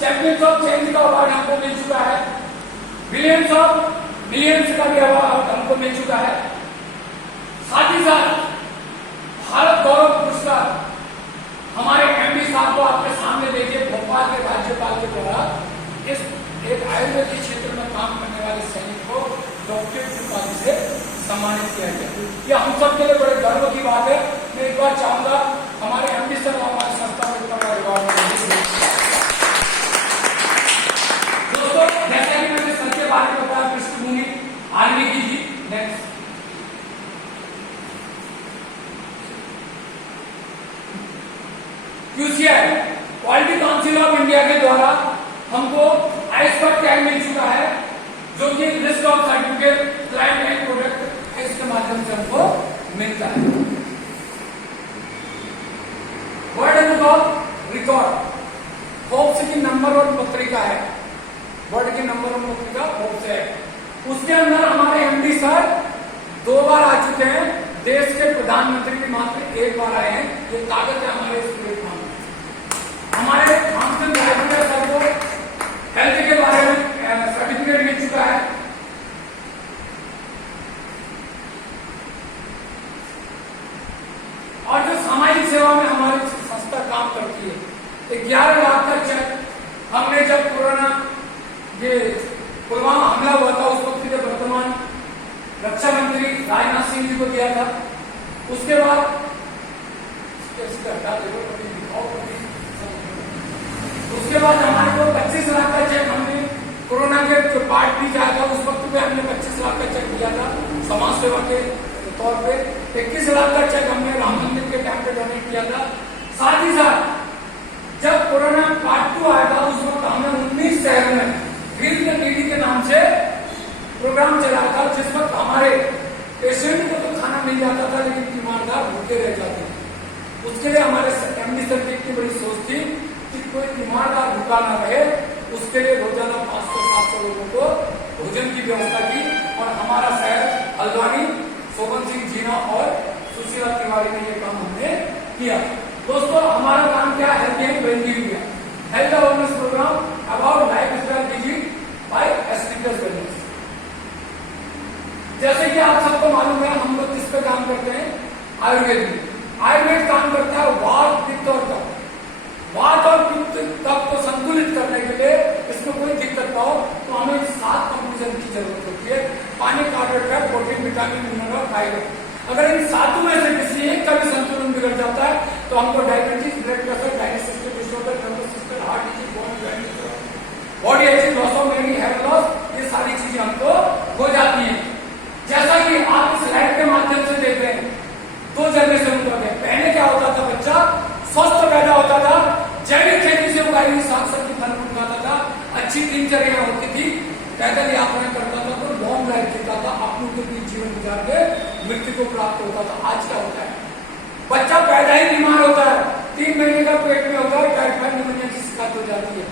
Champions of change का award हमको मिल चुका है, बिलियंस ऑफ मिलियंस का भी अवार्ड हमको मिल चुका है। साथ ही साथ भारत गौरव पुरस्कार हमारे एमडी साहब को आपके सामने देखिए, भोपाल के राज्यपाल के द्वारा इस एक आयुर्वेदिक क्षेत्र में काम करने वाले सैनिक को डॉक्टरेट की उपाधि से सम्मानित किया गया। ये हम सब के लिए बड़े गर्व की बात है। मैं एक बार चाहूंगा हमारे एमडी सर और हमारी संस्था में दोस्तों, जैसा कि मैंने सर के बारे में बताया, पृष्ठभूमि आर्मी जी। Next QCI quality council of India के द्वारा हमको एक्सपर्ट टैग मिल चुका है, जो कि list of certificate client and product इसके माध्यम से हमको मिलता है। World book of record Forbes की नंबर वन पत्रिका है, वर्ल्ड की नंबर वन पत्रिका फोर्ब्स है। उसके अंदर हमारे एमडी सर 2 बार आ चुके हैं, देश के प्रधानमंत्री भी मात्र 1 बार आए हैं। ये ताकत है हमारे इस प्लेटफॉर्म में। हमारे थामसन रायपुर सर को हेल्थ के बारे में सर्टिफिकेट मिल चुका है। और जो सामाजिक सेवा में हमारी संस्था काम करती है, 11 लाख का चेक हमने जब कोरोना ये पुलवामा हमला हुआ था उस वक्त के वर्तमान रक्षा मंत्री राजनाथ सिंह जी को दिया था। उसके बाद हमारे को 25 लाख का चेक हमने कोरोना के जो पार्ट भी जाया था उस वक्त पे हमने 25 लाख का चेक दिया था समाज सेवा के तौर पे। 21 लाख का चेक हमने राम मंदिर के टाइम पे डोनेट किया था। साथ ही साथ जब कोरोना पार्ट 2 आया था उस वक्त हमने 19 शहर में फील्ड द नीडी के नाम से प्रोग्राम चलाया था, जिस वक्त हमारे पेशेंट को तो खाना मिल जाता था लेकिन तीमारदार भूखे रह जाते थे। उसके लिए हमारे एमडी सर की इतनी बड़ी सोच थी कि कोई तीमारदार भूखा ना रहे, उसके लिए रोजाना 500-700 लोगों को भोजन की व्यवस्था की। और हमारा शहर हल्द्वानी, शोभन सिंह जीना और सुशीला तिवारी ने ये काम हमने किया। दोस्तों, हमारा काम क्या है? Health and wellbeing India, health awareness programme about life style disease by Esticus wellness. जैसे कि आप सबको मालूम है, हम लोग किस पे काम करते हैं? आयुर्वेद में। आयुर्वेद काम करता है वात, पित्त और कफ। वात और पित्त कफ को संतुलित करने के लिए इसमें कोई दिक्कत ना हो तो हमें 7 कंपोजिशन की जरूरत होती है: पानी, कार्बोहाइड्रेट, प्रोटीन, विटामिन, मिनरल और फाइबर। अगर इन 7 में से किसी एक का भी संतुलन बिगड़ जाता है तो हमको diabetes, blood pressure, digestive disorder, nervous system, heart disease, body acid, loss of memory, hair loss, ये सारी चीजें हमको हो जाती है। जैसा कि आप इस स्लाइड के माध्यम से देख रहे हैं, 2 जनरेशन हो गए। पहले क्या होता था? बच्चा स्वस्थ पैदा होता था, जैविक खेती से उगाई हुई साग सब्जी फल फ्रूट खाता था, अच्छी दिनचर्या होती थी, पैदल यात्रा करता था, तो लॉन्ग लाइफ जीता था, अपनों के बीच जीवन गुजार के मृत्यु को प्राप्त होता था। आज क्या होता है? बच्चा पैदा ही बीमार होता है, 3 महीने का पेट में होता है, टाइफाइड निमोनिया की शिकायत हो जाती है।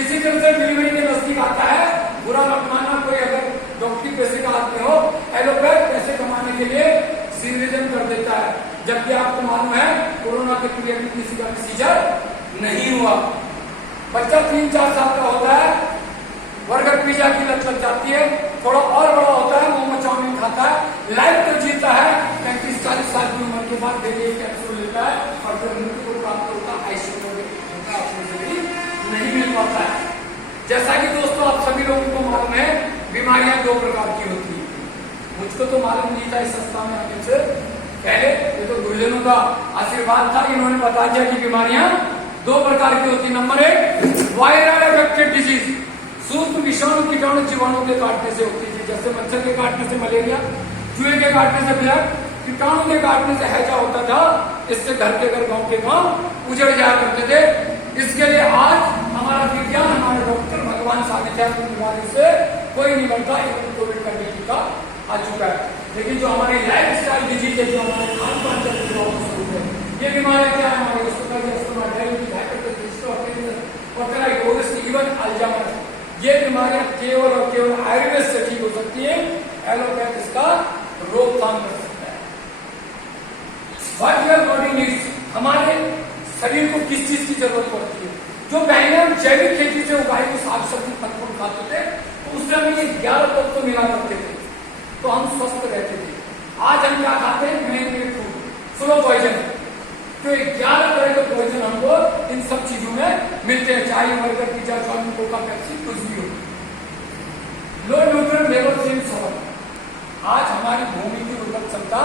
इसी तरह से डिलीवरी के नजदीक आता है, बुरा मत मानना, कोई अगर डॉक्टरी पैसे का आदमी हो, एलोपैथ पैसे कमाने के लिए सीजरियन कर देता है, जबकि आपको मालूम है कोरोना के पीरियड में किसी का सीजर नहीं हुआ। बच्चा 3-4 साल का होता है, बर्गर पिज्जा की लत लग जाती है, थोड़ा और बड़ा होता है, मोमो चाउमीन खाता है, लाइफ तो जीता है, 35-40 साल की उम्र के बाद डेली कैप्सूल लेता है और फिर मृत्यु को प्राप्त होता है। आईसीयू में नहीं मिल पाता है। जैसा कि दोस्तों आप सभी लोगों को मालूम है, बीमारियां 2 प्रकार की होती है। मुझको तो मालूम नहीं था इस संस्था में आने से पहले, ये तो गुरुजनों का आशीर्वाद था, इन्होंने बता दिया कि बीमारियां 2 प्रकार की होती है। नंबर 1 वायरल इन्फेक्टेड डिजीज, सूक्ष्म विषाणु कीटाणु जीवाणु के काटने से होती है, जैसे मच्छर के काटने से मलेरिया, चूहे के काटने से ब्लैक, कीटाणु के काटने से हैजा होता था। इससे घर के घर, गाँव के गाँव उजड़ जाया करते थे। इसके लिए आज हमारा विज्ञान, हमारे डॉक्टर भगवान साबित है, बीमारी से कोई नहीं बनता। एक कोविड का टीका आ चुका है। लेकिन जो हमारी लाइफ स्टाइल डिजीज है, जो हमारे खान पान का स्वरूप है, ये बीमारियां क्या है? हमारे अल्जाइमर, ये बीमारियां केवल और केवल आयुर्वेद से ठीक हो सकती है, एलोपैथ इसका रोकथाम कर सकता है। व्हाट योर बॉडी नीड्स, हमारे शरीर को किस चीज की जरूरत पड़ती है? जो बहनें जैविक खेती से उगाई हुई साग सब्जी फल फूल खाते थे तो उस समय ये 11 तत्व मिला करते थे, तो हम स्वस्थ रहते थे। आज हम क्या खाते हैं? Man made food, slow poison. तो 11 तरह के पॉइजन हमको इन सब चीजों में मिलते हैं, चाहे burger, pizza, chow mein, Coca, Pepsi, कुछ भी हो। Low nutrient level in soil. आज हमारी भूमि की उर्वरक क्षमता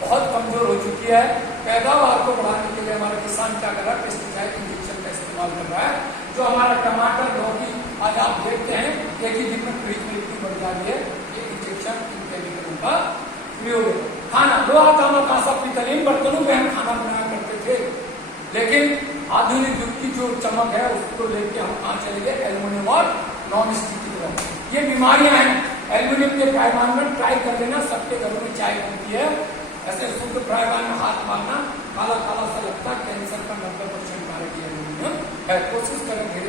बहुत कमजोर हो चुकी है। पैदावार को बढ़ाने के लिए हमारा किसान क्या कर रहा है? पेस्टिसाइड इंजेक्शन का इस्तेमाल कर रहा है। जो हमारा टमाटर, लौकी, आज आप देखते हैं एक ही दिन में फ्रिज में इतनी बढ़ जा रही है, ये इंजेक्शन इन केमिकलों का प्रयोग है। खाना, लोहा, तांबा, कांसा, पीतल, इन बर्तनों में हम खाना बनाया करते थे, लेकिन आधुनिक युग की जो चमक है उसको लेके हम कहाँ चले गए? एल्युमिनियम और नॉन स्टिक की तरफ। ये बीमारियां हैं। एल्युमिनियम के फ्राईपान में ट्राई कर लेना, सबके घरों में चाय बनती है, ऐसे शुद्ध फ्राईपान में हाथ मारना, काला काला सा लगता है, कैंसर का 90% कारण एल्युमिनियम है। कोशिश करेंगे